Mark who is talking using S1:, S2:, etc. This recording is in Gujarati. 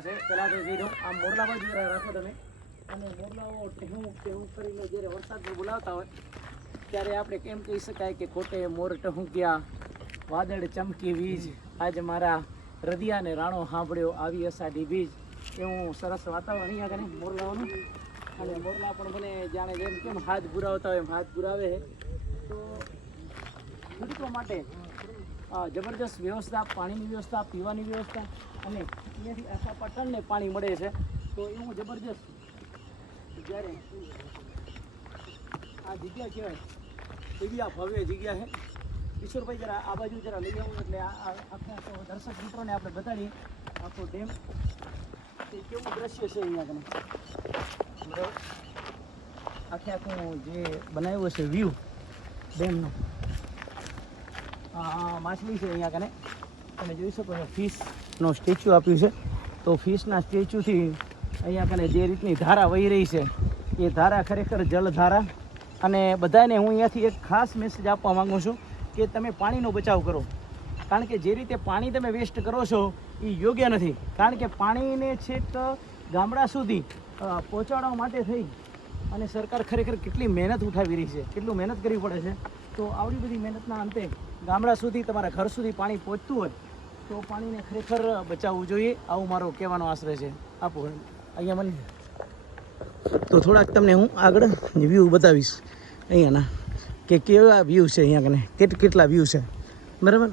S1: છે પહેલાં તો જીરો. આ મોરલા બાજુ રાખો તમે. અને મોરલાઓ ટેહું ટેહું કરીને જ્યારે વરસાદમાં બોલાવતા હોય ત્યારે આપણે કેમ કહી શકાય કે ખોટે મોર ટહુક્યા વાદળ ચમકી વીજ. આજ મારા હૃદયાને રાણો સાંભળ્યો આવી અસાડી બીજ. એવું સરસ વાતાવરણ અહીંયા કને મોરલાઓનું. અને મોરલા પણ મને જાણે જેમ કેમ હાથ પુરાવતા હોય એમ હાથ પુરાવે તો ખેડૂતો માટે અ, જબરદસ્ત વ્યવસ્થા પાણીની વ્યવસ્થા પીવાની વ્યવસ્થા અને અહીંયાથી આખા પટણને પાણી મળે છે. તો એવું જબરદસ્ત જ્યારે આ જગ્યા કહેવાય, એવી આ ભવ્ય જગ્યા છે. કિશોરભાઈ જરા આ બાજુ જરા લઈ આવું એટલે આખા દર્શક મિત્રોને આપણે બતાડીએ આખો ડેમ. તે કેવું દ્રશ્ય છે અહીંયા તમે? બરાબર આખે આખું જે બનાવ્યું છે વ્યૂ ડેમનો. માછલી છે અહીંયા કને. તમે જોઈ શકો છો, ફિશનો સ્ટેચ્યુ આપ્યું છે. તો ફિશના સ્ટેચ્યુથી અહીંયા કને જે રીતની ધારા વહી રહી છે, એ ધારા ખરેખર જલધારા. અને બધાને હું અહીંયાથી એક ખાસ મેસેજ આપવા માંગુ છું કે તમે પાણીનો બચાવ કરો. કારણ કે જે રીતે પાણી તમે વેસ્ટ કરો છો, એ યોગ્ય નથી. કારણ કે પાણીને છેક ગામડા સુધી પહોંચાડવા માટે થઈ. અને સરકાર ખરેખર કેટલી મહેનત ઉઠાવી રહી છે, કેટલું મહેનત કરવી પડે છે. તો આવડી બધી મહેનતના અંતે ગામડા સુધી તમારા ઘર સુધી પાણી પહોંચતું હોય તો પાણીને ખરેખર બચાવવું જોઈએ. આવું મારો કહેવાનો આશરે છે. આપો, અહીંયા મને. તો થોડાક તમને હું આગળ વ્યૂ બતાવીશ. અહીંયાના કે કેવા વ્યૂ છે અહીંયા કને? કેટ કેટલા વ્યૂ છે? બરાબર?